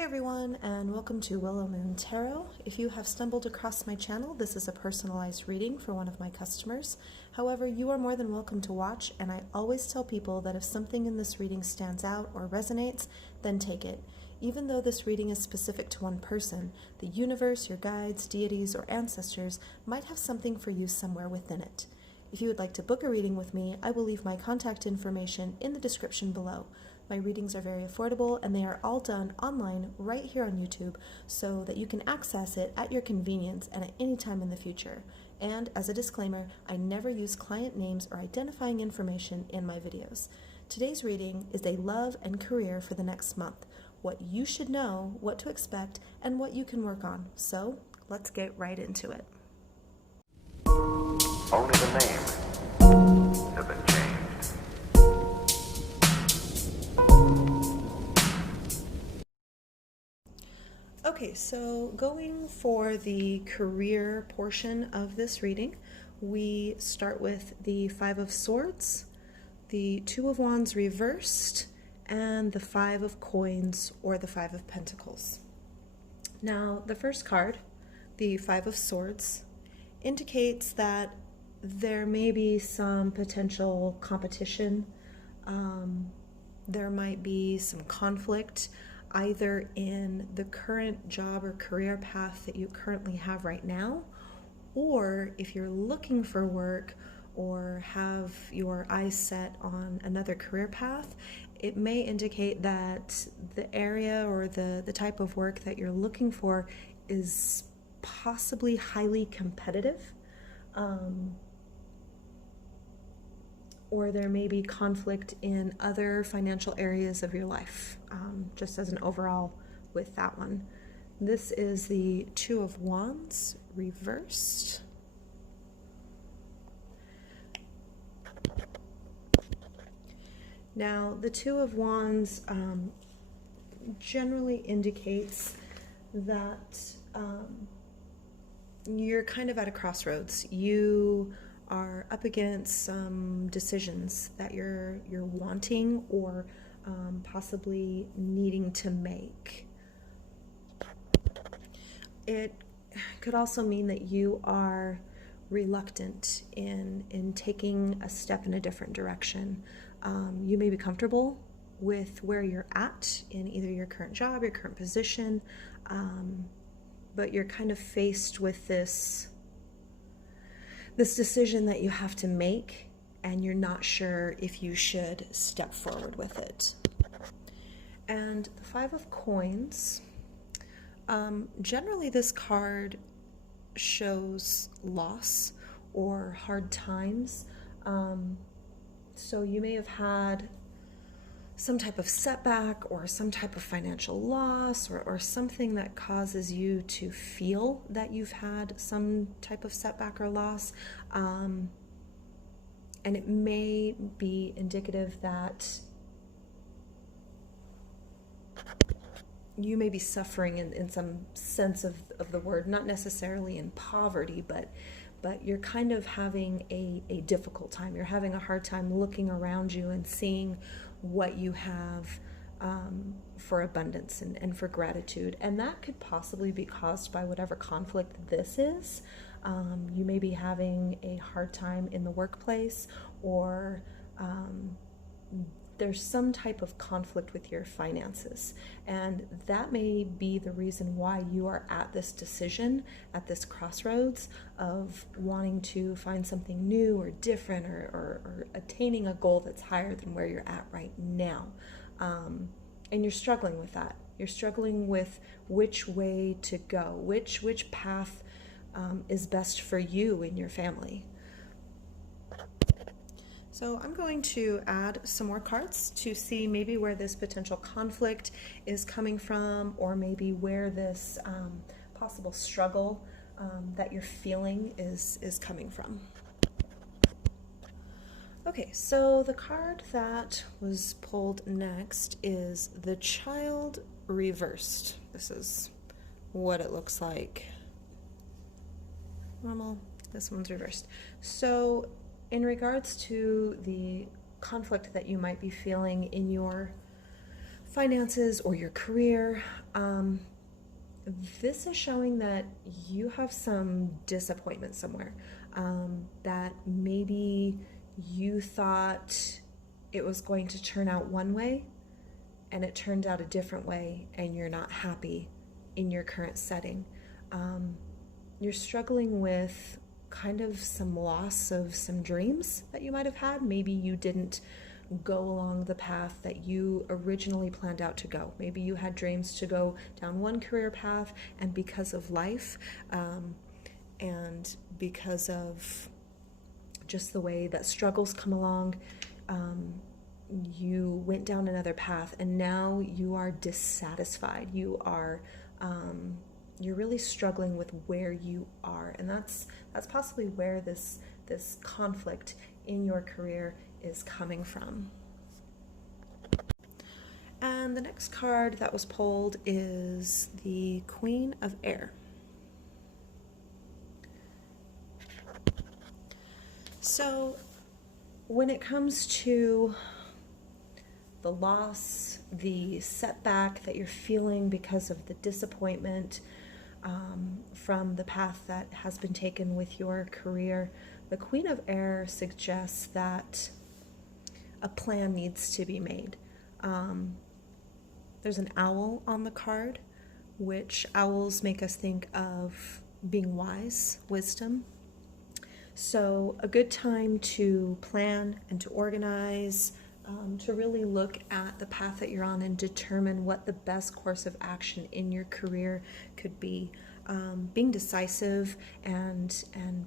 Hey everyone, and welcome to Willow Moon Tarot. If you have stumbled across my channel, this is a personalized reading for one of my customers. However, you are more than welcome to watch, and I always tell people that if something in this reading stands out or resonates, then take it. Even though this reading is specific to one person, the universe, your guides, deities, or ancestors might have something for you somewhere within it. If you would like to book a reading with me, I will leave my contact information in the description below. My readings are very affordable and they are all done online right here on YouTube so that you can access it at your convenience and at any time in the future. And as a disclaimer, I never use client names or identifying information in my videos. Today's reading is a love and career for the next month, what you should know, what to expect, and what you can work on. So let's get right into it. Only the name has been changed. Okay, so going for the career portion of this reading, we start with the Five of Swords, the Two of Wands reversed, and the Five of Coins or the Five of Pentacles. Now, the first card, the Five of Swords, indicates that there may be some potential competition. There might be some conflict either in the current job or career path that you currently have right now, or if you're looking for work or have your eyes set on another career path, it may indicate that the area or the type of work that you're looking for is possibly highly competitive. Or there may be conflict in other financial areas of your life, just as an overall with that one. This is the Two of Wands reversed. Now, the Two of Wands generally indicates that you're kind of at a crossroads. You are up against some decisions that you're wanting or possibly needing to make. It could also mean that you are reluctant in taking a step in a different direction. You may be comfortable with where you're at in either your current job, your current position, but you're kind of faced with this decision that you have to make, and you're not sure if you should step forward with it. And the Five of Coins, generally this card shows loss or hard times. So you may have had some type of setback or some type of financial loss or something that causes you to feel that you've had some type of setback or loss. And it may be indicative that you may be suffering in some sense of the word, not necessarily in poverty, but you're kind of having a difficult time. You're having a hard time looking around you and seeing what you have for abundance and for gratitude. And that could possibly be caused by whatever conflict this is. You may be having a hard time in the workplace, or there's some type of conflict with your finances. And that may be the reason why you are at this decision, at this crossroads of wanting to find something new or different, or attaining a goal that's higher than where you're at right now. And you're struggling with that. You're struggling with which way to go, which path is best for you and your family. So I'm going to add some more cards to see maybe where this potential conflict is coming from, or maybe where this possible struggle that you're feeling is coming from. Okay, so the card that was pulled next is the Child reversed. This is what it looks like. Normal, this one's reversed. So in regards to the conflict that you might be feeling in your finances or your career, this is showing that you have some disappointment somewhere, that maybe you thought it was going to turn out one way and it turned out a different way, and you're not happy in your current setting. You're struggling with kind of some loss of some dreams that you might have had. Maybe you didn't go along the path that you originally planned out to go. Maybe you had dreams to go down one career path, and because of life, and because of just the way that struggles come along, you went down another path, and now you are dissatisfied. You're really struggling with where you are, and that's possibly where this conflict in your career is coming from. And the next card that was pulled is the Queen of Air. So when it comes to the loss, the setback that you're feeling because of the disappointment from the path that has been taken with your career, the Queen of Air suggests that a plan needs to be made. There's an owl on the card, which owls make us think of being wise, wisdom. So a good time to plan and to organize, to really look at the path that you're on and determine what the best course of action in your career could be. Being decisive and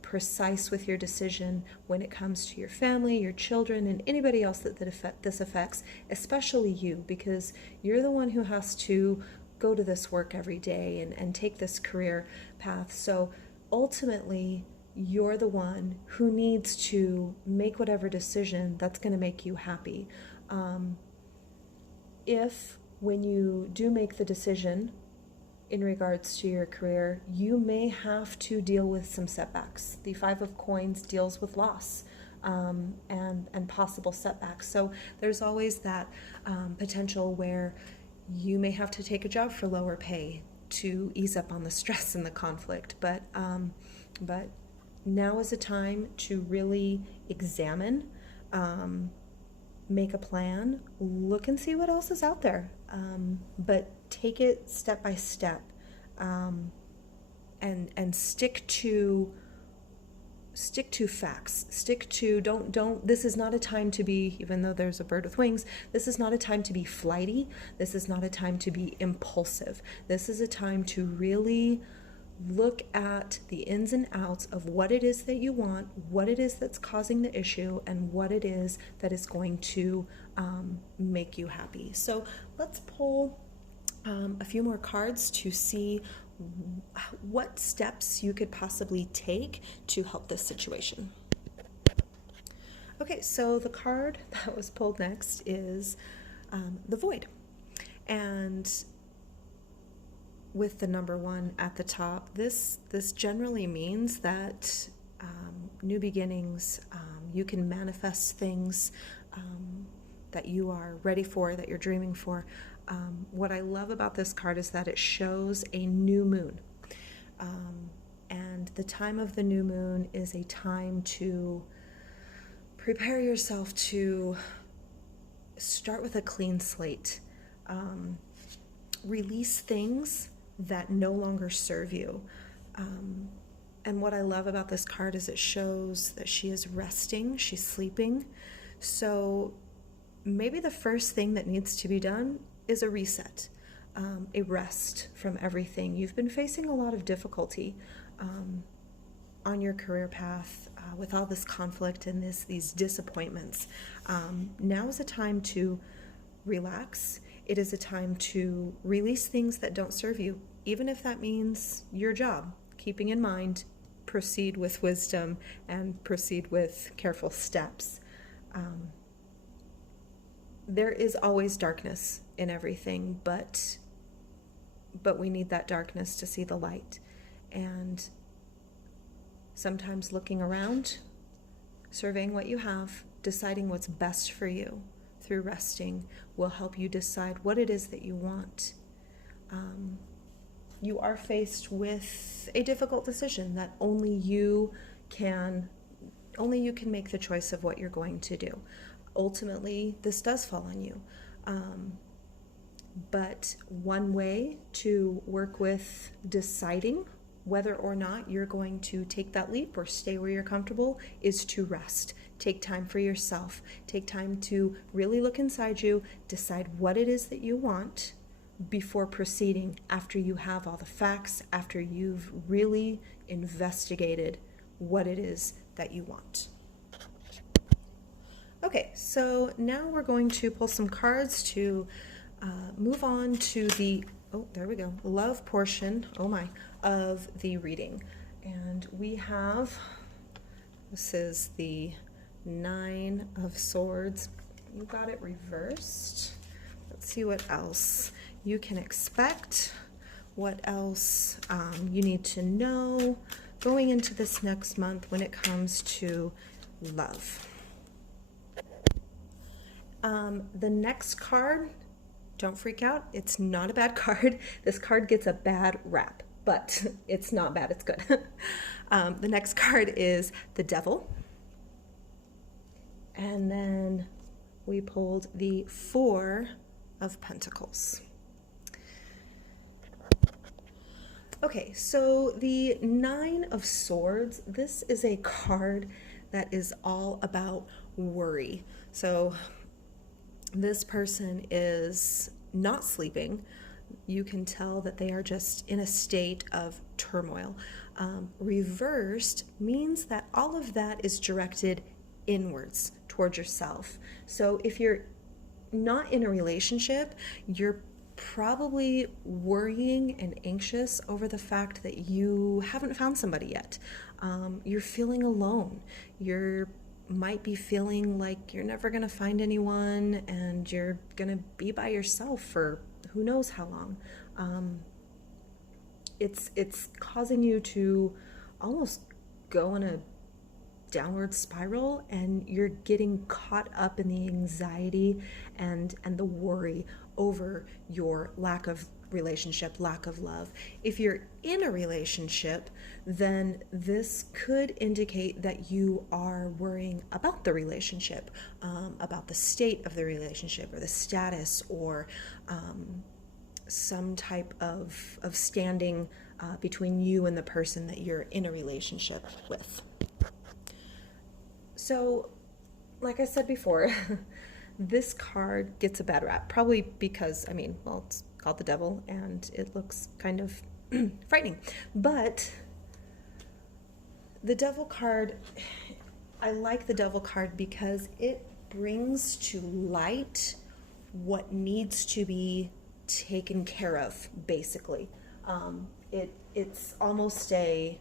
precise with your decision when it comes to your family, your children, and anybody else that this affects, especially you, because you're the one who has to go to this work every day and take this career path. So ultimately, you're the one who needs to make whatever decision that's going to make you happy. If when you do make the decision in regards to your career, you may have to deal with some setbacks. The Five of Coins deals with loss and possible setbacks. So there's always that potential where you may have to take a job for lower pay to ease up on the stress and the conflict. But now is a time to really examine, make a plan, look and see what else is out there. But take it step by step, and stick to facts. Don't, this is not a time to be, even though there's a bird with wings, this is not a time to be flighty. This is not a time to be impulsive. This is a time to really look at the ins and outs of what it is that you want, what it is that's causing the issue, and what it is that is going to make you happy. So let's pull a few more cards to see what steps you could possibly take to help this situation. Okay, so the card that was pulled next is the Void. And with the number 1 at the top, this generally means that new beginnings, you can manifest things that you are ready for, that you're dreaming for. What I love about this card is that it shows a new moon. And the time of the new moon is a time to prepare yourself to start with a clean slate. Release things that no longer serve you. And what I love about this card is it shows that she is resting, she's sleeping. So maybe the first thing that needs to be done is a reset, a rest from everything. You've been facing a lot of difficulty on your career path with all this conflict and these disappointments. Now is a time to relax. It is a time to release things that don't serve you, even if that means your job. Keeping in mind, proceed with wisdom and proceed with careful steps. There is always darkness in everything, but we need that darkness to see the light. And sometimes looking around, surveying what you have, deciding what's best for you through resting will help you decide what it is that you want. You are faced with a difficult decision that only you can make the choice of what you're going to do. Ultimately, this does fall on you. But one way to work with deciding whether or not you're going to take that leap or stay where you're comfortable is to rest. Take time for yourself. Take time to really look inside you, decide what it is that you want before proceeding, after you have all the facts, after you've really investigated what it is that you want. Okay, so now we're going to pull some cards to move on to the, there we go, love portion, of the reading. And we have, this is the 9 of Swords. You got it reversed. Let's see what else you can expect, what else you need to know going into this next month when it comes to love. The next card, don't freak out, it's not a bad card. This card gets a bad rap, but it's not bad, it's good. The next card is the Devil. And then we pulled the 4 of Pentacles. Okay, so the 9 of Swords, this is a card that is all about worry. So this person is not sleeping. You can tell that they are just in a state of turmoil. Reversed means that all of that is directed inwards towards yourself. So if you're not in a relationship, you're probably worrying and anxious over the fact that you haven't found somebody yet. You're feeling alone. You might be feeling like you're never going to find anyone and you're going to be by yourself for who knows how long. It's causing you to almost go in a downward spiral, and you're getting caught up in the anxiety and the worry over your lack of relationship, lack of love. If you're in a relationship, then this could indicate that you are worrying about the relationship, about the state of the relationship or the status, or some type of standing between you and the person that you're in a relationship with. So, like I said before, this card gets a bad rap, probably because, it's called the Devil and it looks kind of frightening. But the Devil card, I like the Devil card because it brings to light what needs to be taken care of, basically. It's almost a,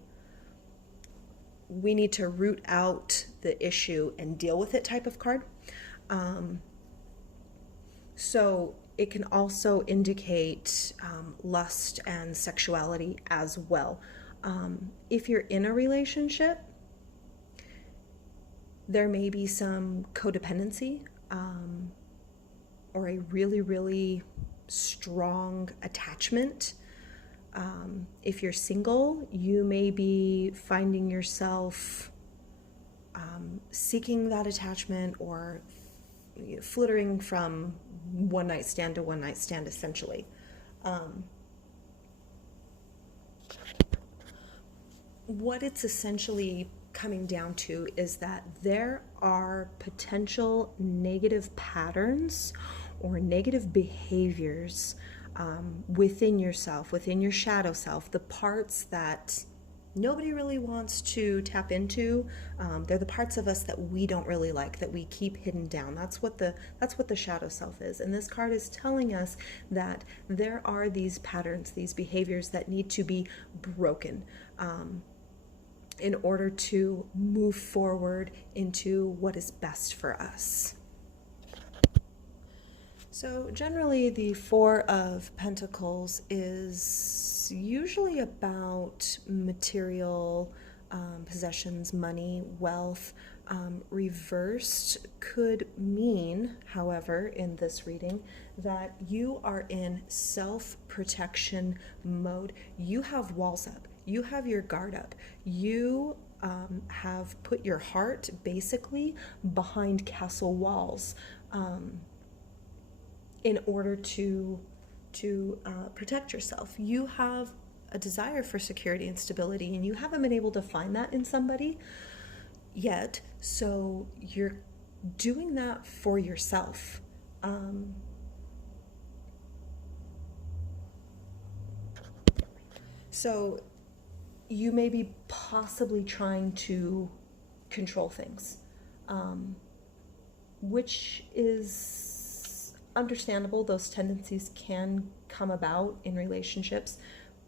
we need to root out the issue and deal with it type of card. So it can also indicate lust and sexuality as well. If you're in a relationship, there may be some codependency or a really, really strong attachment. If you're single, you may be finding yourself seeking that attachment or flittering from one night stand to one night stand, essentially. What it's essentially coming down to is that there are potential negative patterns or negative behaviors within yourself, within your shadow self, the parts that nobody really wants to tap into. They're the parts of us that we don't really like, that we keep hidden down. That's what the shadow self is. And this card is telling us that there are these patterns, these behaviors that need to be broken in order to move forward into what is best for us. So generally the 4 of Pentacles is usually about material possessions, money, wealth, Reversed could mean, however, in this reading, that you are in self-protection mode. You have walls up. You have your guard up. You have put your heart basically behind castle walls in order to protect yourself. You have a desire for security and stability, and you haven't been able to find that in somebody yet, so you're doing that for yourself. So you may be possibly trying to control things, which is understandable. Those tendencies can come about in relationships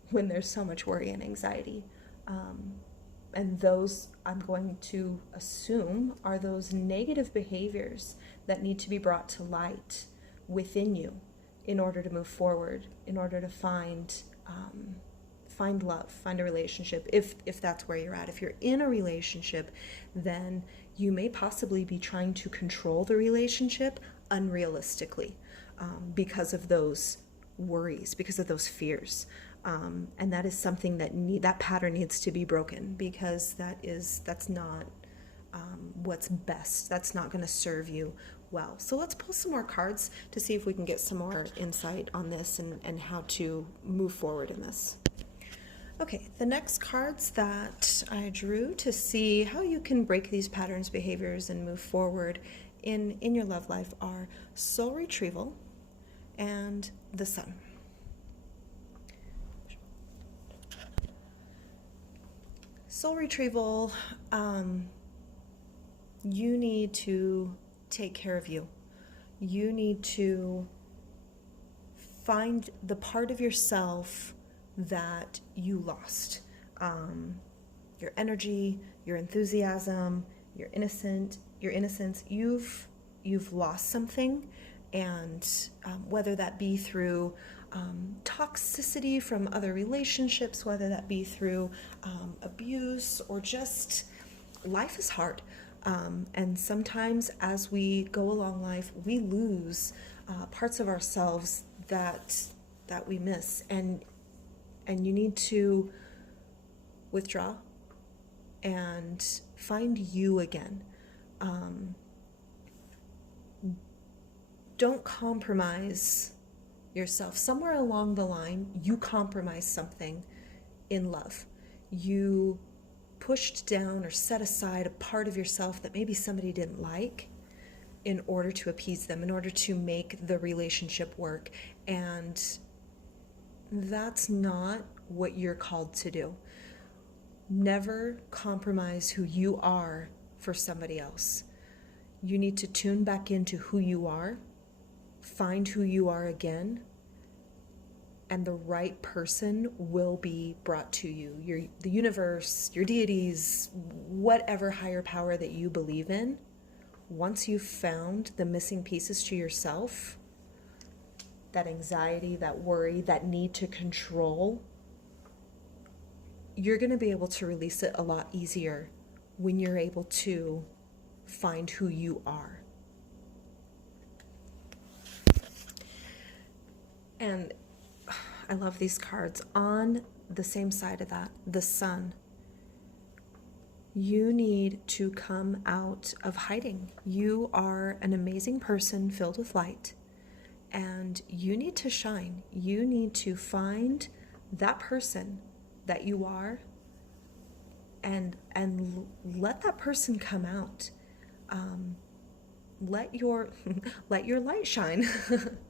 when there's so much worry and anxiety. And those, I'm going to assume, are those negative behaviors that need to be brought to light within you in order to move forward, in order to find love, find a relationship, if that's where you're at. If you're in a relationship, then you may possibly be trying to control the relationship unrealistically because of those worries, because of those fears. And that is something that pattern needs to be broken, because that's not what's best. That's not going to serve you well. So let's pull some more cards to see if we can get some more insight on this and how to move forward in this. Okay, the next cards that I drew to see how you can break these patterns, behaviors, and move forward in your love life are Soul Retrieval and the Sun. Soul Retrieval, you need to take care of you. You need to find the part of yourself that you lost. Your energy, your enthusiasm, your innocence. You've lost something, and whether that be through toxicity from other relationships, whether that be through abuse, or just life is hard. And sometimes as we go along life, we lose parts of ourselves that we miss, and you need to withdraw and find you again. Don't compromise yourself. Somewhere along the line, you compromised something in love. You pushed down or set aside a part of yourself that maybe somebody didn't like in order to appease them, in order to make the relationship work. And that's not what you're called to do. Never compromise who you are for somebody else. You need to tune back into who you are, find who you are again, and the right person will be brought to you. The universe, your deities, whatever higher power that you believe in. Once you've found the missing pieces to yourself, that anxiety, that worry, that need to control, you're going to be able to release it a lot easier when you're able to find who you are. And I love these cards. On the same side of that, the Sun. You need to come out of hiding. You are an amazing person filled with light, and you need to shine. You need to find that person that you are and let that person come out. Let your light shine.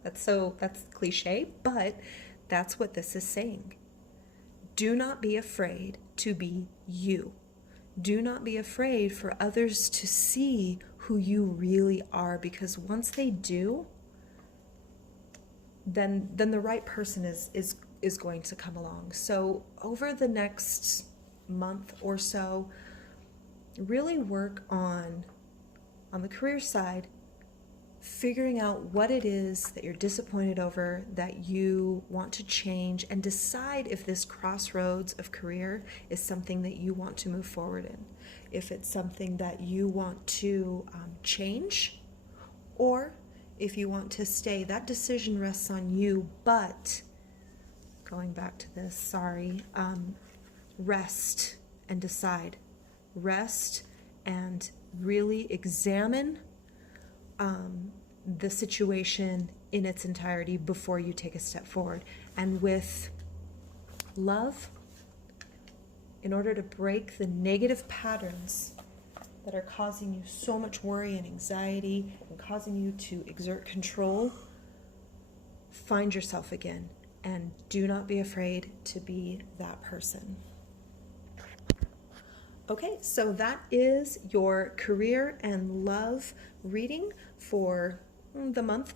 That's cliche, but that's what this is saying. Do not be afraid to be you. Do not be afraid for others to see who you really are, because once they do, then the right person is going to come along. So over the next month or so, really work on the career side, figuring out what it is that you're disappointed over, that you want to change, and decide if this crossroads of career is something that you want to move forward in. If it's something that you want to change, or if you want to stay. That decision rests on you, but going back to this, rest and decide. Rest and really examine the situation in its entirety before you take a step forward. And with love, in order to break the negative patterns that are causing you so much worry and anxiety and causing you to exert control, find yourself again and do not be afraid to be that person. Okay, so that is your career and love reading for the month.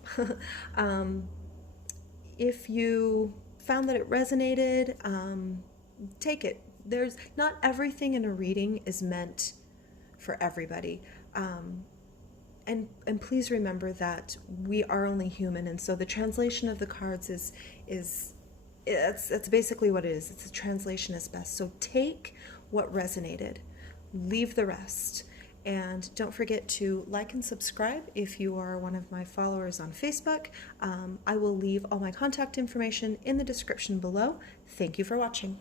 If you found that it resonated, take it. There's not everything in a reading is meant for everybody. And please remember that we are only human, and so the translation of the cards is it's basically what it is. It's a translation is best. So take what resonated, leave the rest. And don't forget to like and subscribe if you are one of my followers on Facebook. I will leave all my contact information in the description below. Thank you for watching.